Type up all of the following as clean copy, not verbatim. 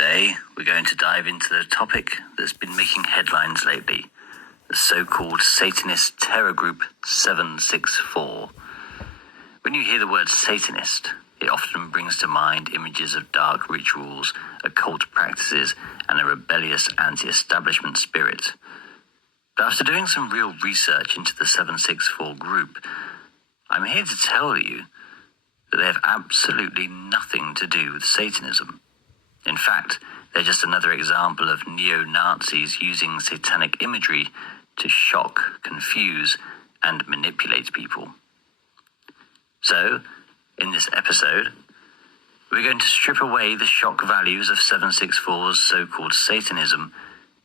Today, we're going to dive into the topic that's been making headlines lately, the so-called Satanist Terror Group 764. When you hear the word Satanist, it often brings to mind images of dark rituals, occult practices, and a rebellious anti-establishment spirit. But after doing some real research into the 764 group, I'm here to tell you that they have absolutely nothing to do with Satanism. In fact, they're just another example of neo-Nazis using satanic imagery to shock, confuse, and manipulate people. So, in this episode, we're going to strip away the shock values of 764's so-called Satanism,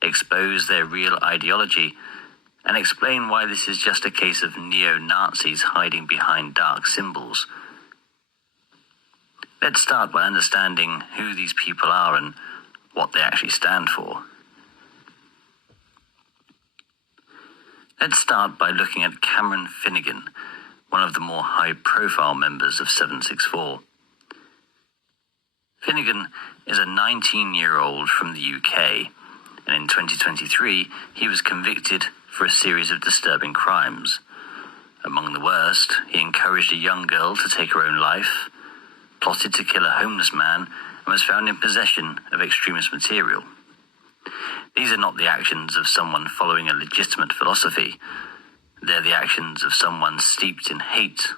expose their real ideology, and explain why this is just a case of neo-Nazis hiding behind dark symbols. Let's start by understanding who these people are and what they actually stand for. Let's start by looking at Cameron Finnegan, one of the more high-profile members of 764. Finnegan is a 19-year-old from the UK, and in 2023 he was convicted for a series of disturbing crimes. Among the worst, he encouraged a young girl to take her own life, plotted to kill a homeless man, and was found in possession of extremist material. These are not the actions of someone following a legitimate philosophy. They're the actions of someone steeped in hate,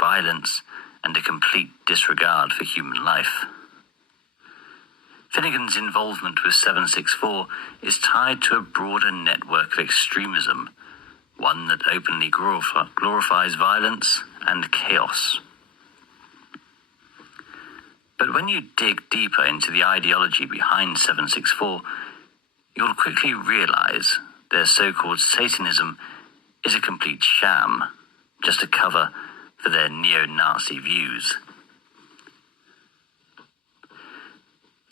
violence, and a complete disregard for human life. Finnegan's involvement with 764 is tied to a broader network of extremism, one that openly glorifies violence and chaos. But when you dig deeper into the ideology behind 764, you'll quickly realize their so-called Satanism is a complete sham, just a cover for their neo-Nazi views.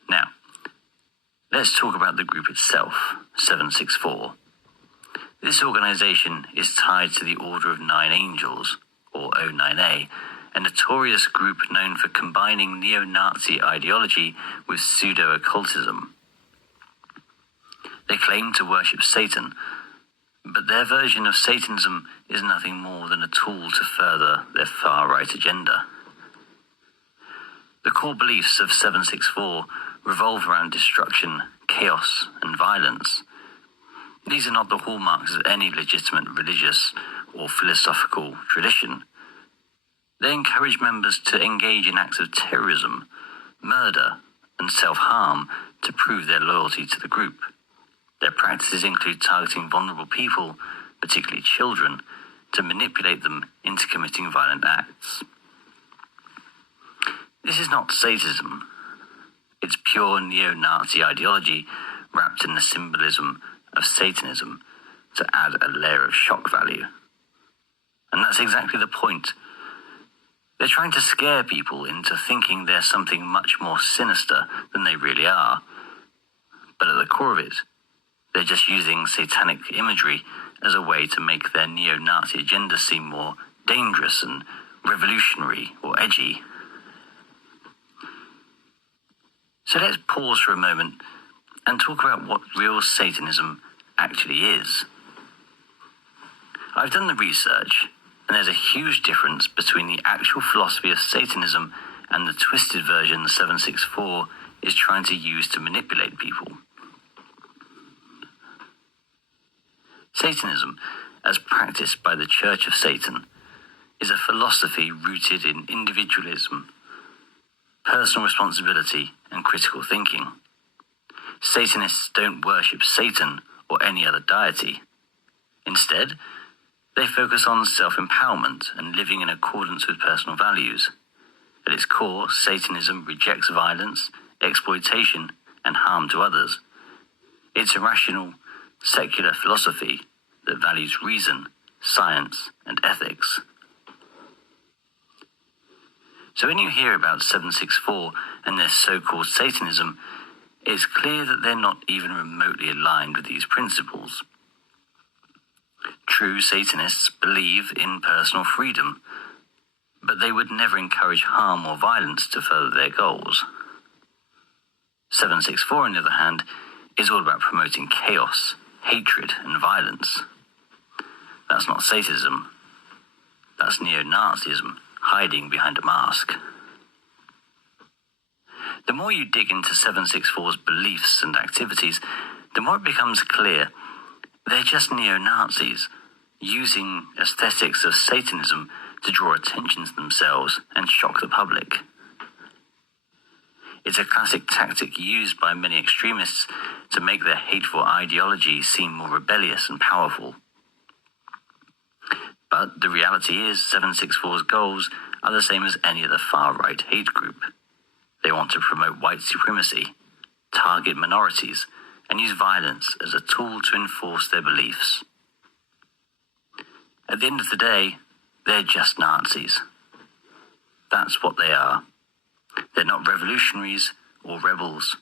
Now, let's talk about the group itself, 764. This organization is tied to the Order of Nine Angels, or O9A, a notorious group known for combining neo-Nazi ideology with pseudo-occultism. They claim to worship Satan, but their version of Satanism is nothing more than a tool to further their far-right agenda. The core beliefs of 764 revolve around destruction, chaos, and violence. These are not the hallmarks of any legitimate religious or philosophical tradition. They encourage members to engage in acts of terrorism, murder, and self-harm to prove their loyalty to the group. Their practices include targeting vulnerable people, particularly children, to manipulate them into committing violent acts. This is not Satanism. It's pure neo-Nazi ideology wrapped in the symbolism of Satanism to add a layer of shock value. And that's exactly the point. They're trying to scare people into thinking they're something much more sinister than they really are. But at the core of it, they're just using satanic imagery as a way to make their neo-Nazi agenda seem more dangerous and revolutionary or edgy. So let's pause for a moment and talk about what real Satanism actually is. I've done the research, and there's a huge difference between the actual philosophy of Satanism and the twisted version the 764 is trying to use to manipulate people. Satanism, as practiced by the Church of Satan, is a philosophy rooted in individualism, personal responsibility, and critical thinking. Satanists don't worship Satan or any other deity. Instead, they focus on self-empowerment and living in accordance with personal values. At its core, Satanism rejects violence, exploitation, and harm to others. It's a rational, secular philosophy that values reason, science, and ethics. So when you hear about 764 and their so-called Satanism, it's clear that they're not even remotely aligned with these principles. True Satanists believe in personal freedom, but they would never encourage harm or violence to further their goals. 764, on the other hand, is all about promoting chaos, hatred, and violence. That's not Satanism. That's neo-Nazism, hiding behind a mask. The more you dig into 764's beliefs and activities, the more it becomes clear they're just neo-Nazis, using aesthetics of Satanism to draw attention to themselves and shock the public. It's a classic tactic used by many extremists to make their hateful ideology seem more rebellious and powerful. But the reality is 764's goals are the same as any other far-right hate group. They want to promote white supremacy, target minorities, and use violence as a tool to enforce their beliefs. At the end of the day, they're just Nazis. That's what they are. They're not revolutionaries or rebels.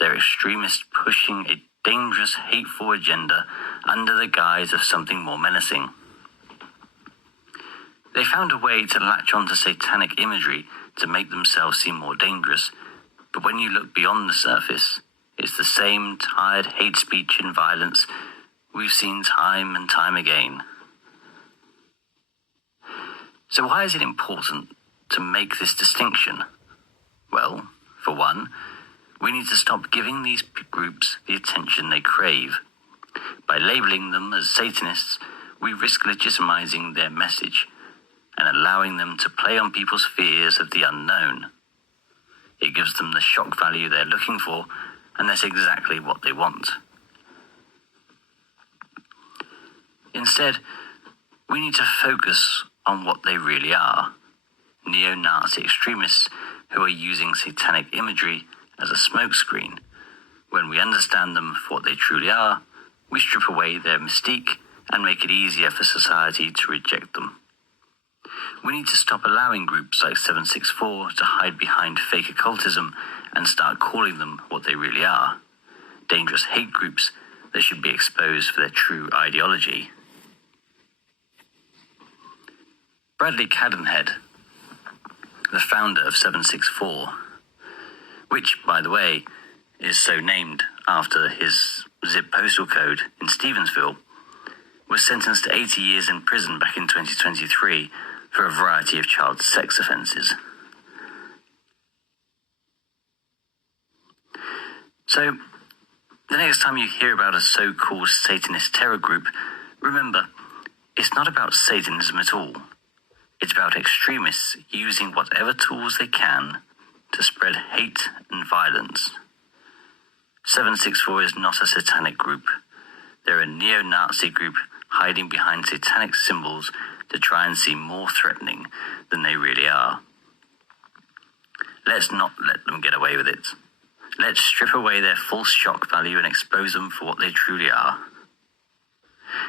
They're extremists pushing a dangerous, hateful agenda under the guise of something more menacing. They found a way to latch onto satanic imagery to make themselves seem more dangerous, but when you look beyond the surface, it's the same tired hate speech and violence we've seen time and time again. So why is it important to make this distinction? Well, for one, we need to stop giving these groups the attention they crave. By labeling them as Satanists, we risk legitimizing their message and allowing them to play on people's fears of the unknown. It gives them the shock value they're looking for, and that's exactly what they want. Instead, we need to focus on what they really are: neo-Nazi extremists who are using satanic imagery as a smokescreen. When we understand them for what they truly are, we strip away their mystique and make it easier for society to reject them. We need to stop allowing groups like 764 to hide behind fake occultism and start calling them what they really are: dangerous hate groups that should be exposed for their true ideology. Bradley Cadenhead, the founder of 764, which, by the way, is so named after his zip postal code in Stevensville, was sentenced to 80 years in prison back in 2023 for a variety of child sex offences. So, the next time you hear about a so-called Satanist terror group, remember, it's not about Satanism at all. It's about extremists using whatever tools they can to spread hate and violence. 764 is not a satanic group. They're a neo-Nazi group hiding behind satanic symbols to try and seem more threatening than they really are. Let's not let them get away with it. Let's strip away their false shock value and expose them for what they truly are.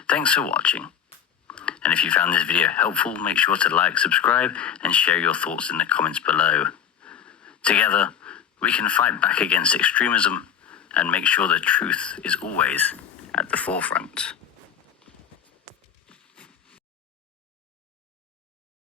Thanks for watching. And if you found this video helpful, make sure to like, subscribe, and share your thoughts in the comments below. Together, we can fight back against extremism and make sure the truth is always at the forefront.